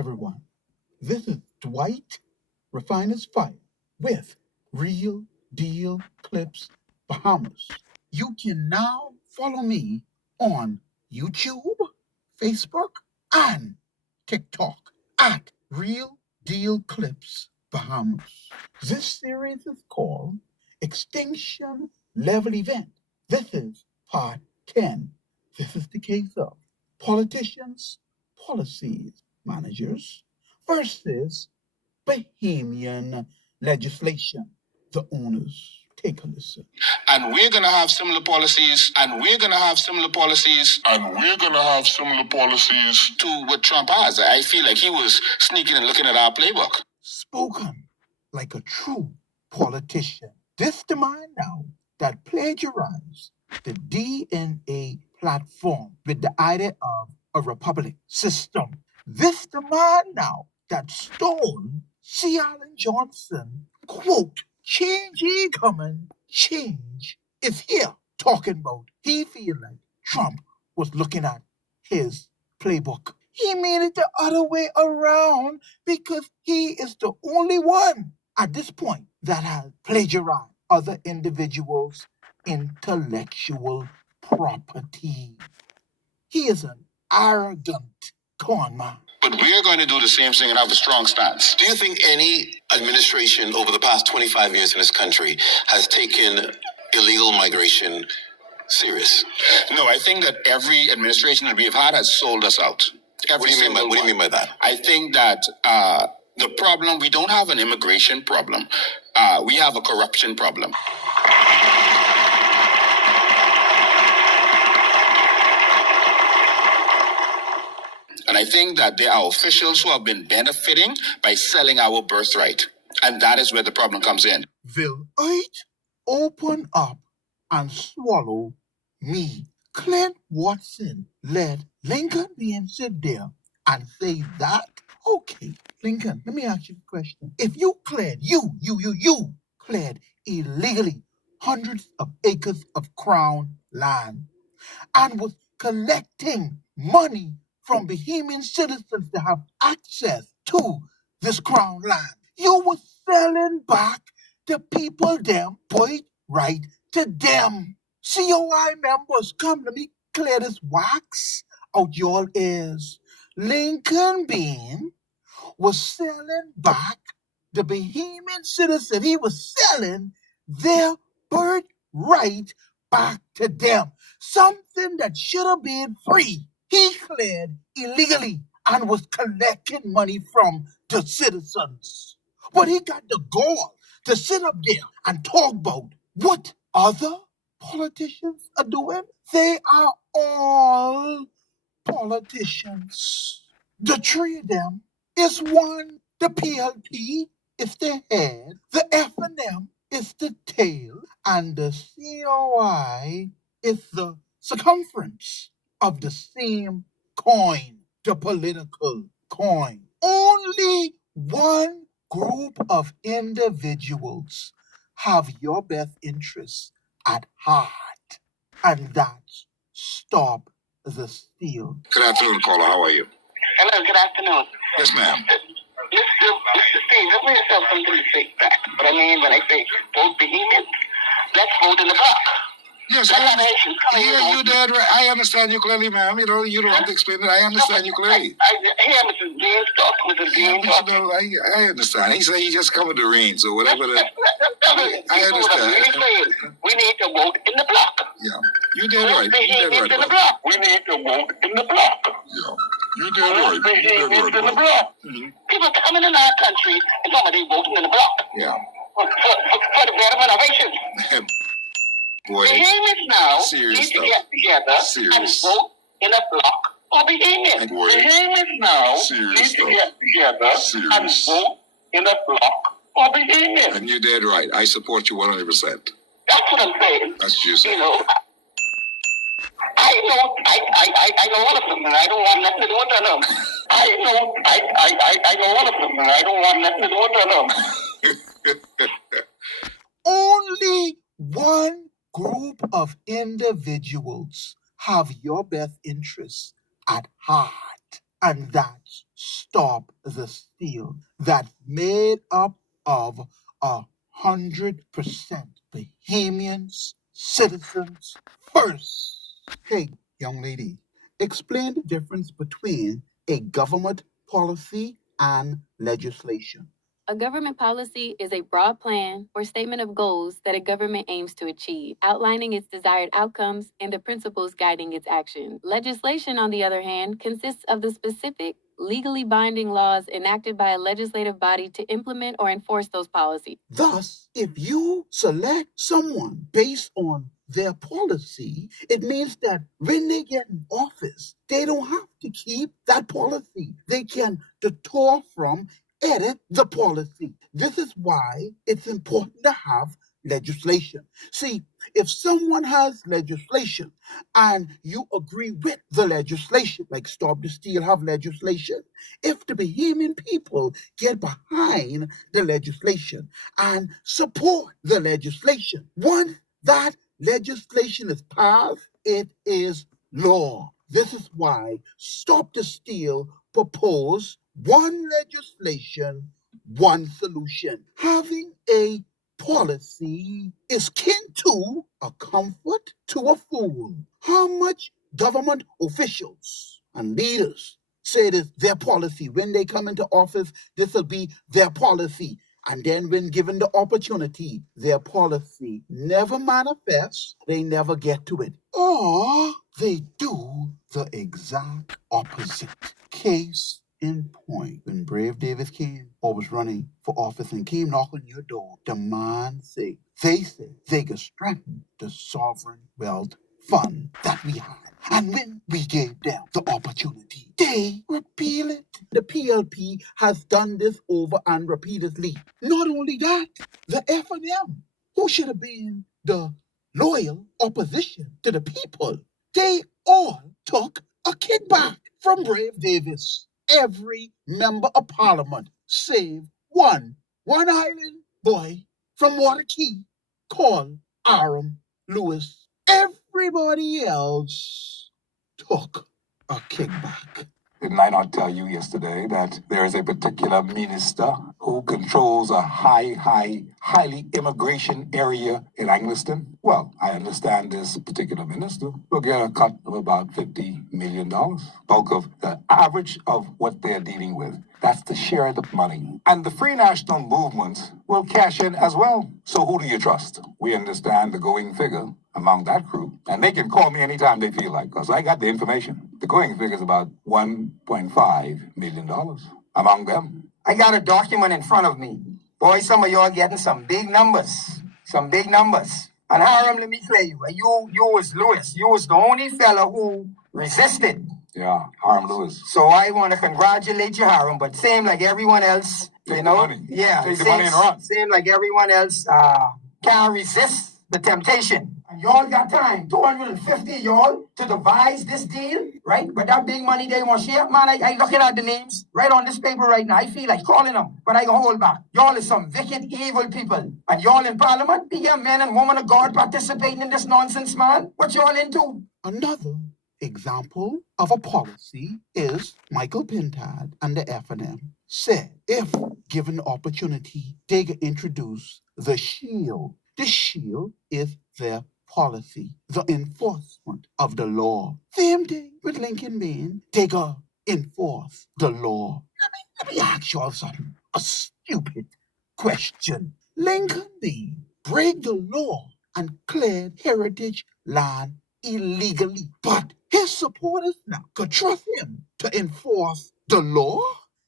everyone. This is Dwight Refiner's Fire with Real Deal Clips Bahamas. You can now follow me on YouTube, Facebook, and TikTok at Real Deal Clips Bahamas. This series is called Extinction Level Event. This is part 10. This is the case of politicians, policies, managers versus Bahamian legislation. The owners. Take a listen. And we're going to have similar policies, and we're going to have similar policies, and we're going to have similar policies to what Trump has. I feel like he was sneaking and looking at our playbook. Spoken like a true politician. This the man now that plagiarized the DNA platform with the idea of a republic system. This the man now that stole C. Allen Johnson, quote, change ain't coming, change is here. Talking about he feel like Trump was looking at his playbook. He made it the other way around because he is the only one at this point that has plagiarized other individuals' intellectual property. He is an arrogant con man. But we're going to do the same thing and have a strong stance. Do you think any administration over the past 25 years in this country has taken illegal migration serious? No, I think that every administration that we've had has sold us out. What do you mean by that? I think that the problem, we don't have an immigration problem. We have a corruption problem. And I think that there are officials who have been benefiting by selling our birthright. And that is where the problem comes in. Will it open up and swallow me? Clint Watson let Lincoln being sit there and say that. Okay, Lincoln, let me ask you a question. If you cleared, cleared illegally hundreds of acres of crown land and was collecting money from Bahamian citizens to have access to this crown land, you were selling back the people them point right to them. COI members, come, let me clear this wax out your ears. Lincoln Bean was selling back the Bahamian citizen. He was selling their birthright back to them. Something that should have been free. He cleared illegally and was collecting money from the citizens. But he got the gall to sit up there and talk about what other politicians are doing. They are all politicians. The three of them is one. The PLP is the head, the F&M is the tail, and the COI is the circumference of the same coin, the political coin. Only one group of individuals have your best interests at heart, and that's stop the steal. Good afternoon, caller. How are you? Hello, good afternoon. Yes, ma'am. Mr. Steve, let me tell something to say back. What I mean when I say vote Bahamian, let's vote in the block. Yes, you did. I understand you clearly, ma'am. You don't have to explain it. I understand you clearly. I hear Mrs. Dean talk, Mrs. Dean talk. I understand. He said he just covered the reins or whatever. I understand. We need to vote in the block. Yeah, you did right. You did right. In the block. We need to vote in the block. Yeah, you did right. You did right. In the block. Mm-hmm. People coming in our country and somebody voting in the block. Yeah. For the betterment of nations. Boy, Bahamians now need to get together and vote in a block for Bahamians. Bahamians now need to get together and vote in a block for Bahamians. And you did right. I support you 100%. That's what I'm saying. That's what you said. You know, I know all of them, and I don't want nothing to do with none of them. I know all of them, and I don't want nothing to do with none of them. Only one group of individuals have your best interests at heart, and that's Stop the Steal. That's made up of 100% Bahamians, citizens first. Hey, young lady, explain the difference between a government policy and legislation. A government policy is a broad plan or statement of goals that a government aims to achieve, outlining its desired outcomes and the principles guiding its action. Legislation, on the other hand, consists of the specific, legally binding laws enacted by a legislative body to implement or enforce those policies. Thus, if you select someone based on their policy, it means that when they get in office, they don't have to keep that policy. They can detour from, edit the policy. This is why it's important to have legislation. See, if someone has legislation and you agree with the legislation, like Stop the Steal have legislation, if the Bahamian people get behind the legislation and support the legislation, once that legislation is passed, it is law. This is why Stop the Steal propose one legislation, one solution. Having a policy is kin to a comfort to a fool. How much government officials and leaders say it is their policy? When they come into office, this will be their policy. And then when given the opportunity, their policy never manifests, they never get to it. Or they do the exact opposite. Case in point, when Brave Davis came or was running for office and came knocking your door, the man said they could strengthen the sovereign wealth fund that we had. And when we gave them the opportunity, they repeal it. The PLP has done this over and repeatedly. Not only that, the F&M, who should have been the loyal opposition to the people, they all took a kickback from Brave Davis. Every member of parliament, save one island boy from Waterkey called Aram Lewis. Everybody else took a kickback. Didn't I not tell you yesterday that there is a particular minister who controls a highly immigration area in Angliston? Well, I understand this particular minister will get a cut of about $50 million. Bulk of the average of what they're dealing with. That's the share of the money. And the Free National Movement will cash in as well. So who do you trust? We understand the going figure among that group. And they can call me anytime they feel like, because I got the information. The going figure is about $1.5 million among them. I got a document in front of me. Boy, some of y'all getting some big numbers. Some big numbers. And Hiram, let me tell you, you was Lewis. You was the only fella who resisted. Yeah, Hiram Lewis. So I want to congratulate you, Hiram, but same like everyone else, you know? Money. Yeah, take the money and run. Same like everyone else, can't resist the temptation. And y'all got time, 250 y'all, to devise this deal, right? But that big money they want to share, man, I looking at the names right on this paper right now. I feel like calling them, but I can hold back. Y'all is some wicked, evil people. And y'all in parliament, be your men and women of God participating in this nonsense, man. What y'all into? Another example of a policy is Michael Pintad and the F&M said if given the opportunity, they could introduce the shield. The shield is their policy, the enforcement of the law. Same thing with Lincoln Maine. They go enforce the law. Let me ask you all something. A stupid question. Lincoln Maine break the law and cleared heritage land illegally. But his supporters now could trust him to enforce the law.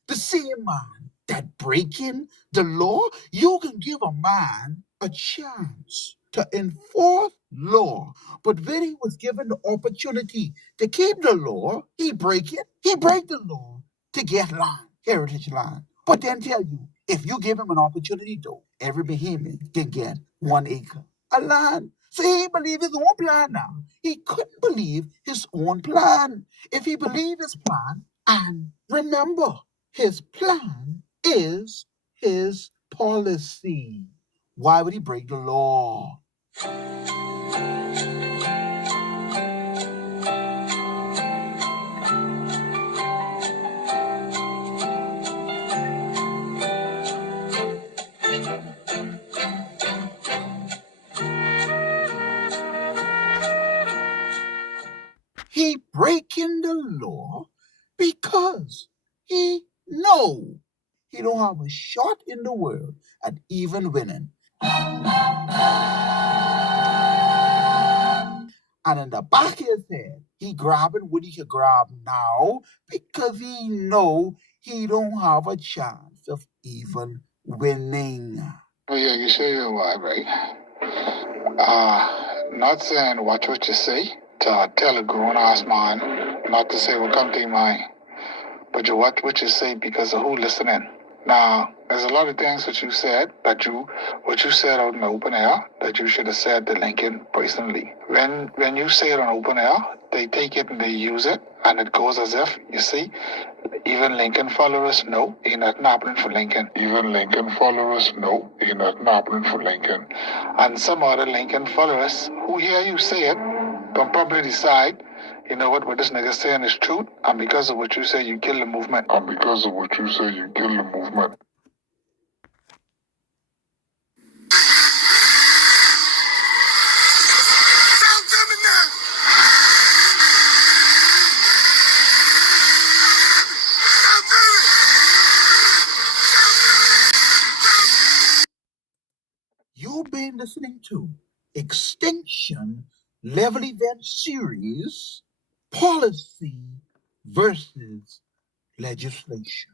The same man that breaking the law, you can give a man a chance to enforce law. But when he was given the opportunity to keep the law, he break it. He break the law to get land, heritage land. But then tell you, if you give him an opportunity though, every Bahamian can get 1 acre of land. So he believed his own plan now. He couldn't believe his own plan. If he believed his plan, and remember, his plan is his policy. Why would he break the law? law because he know he don't have a shot in the world at even winning. And in the back of his head, he grabbing what he can grab now because he know he don't have a chance of even winning. Oh yeah, you sure you're right? Not saying watch what you say to tell a grown-ass man not to say what come to your mind, but you watch what you say because of who listening. Now, there's a lot of things that you said what you said out in the open air that you should have said to Lincoln personally. When you say it on open air, they take it and they use it, and it goes as if, you see, even Lincoln followers know ain't nothing happening for Lincoln. Even Lincoln followers know ain't nothing happening for Lincoln. And some other Lincoln followers who hear you say it, can probably decide, you know what this nigga saying is truth, and because of what you say, you kill the movement. And because of what you say, you kill the movement. You've been listening to Extinction Level Event Series, Policy versus Legislation.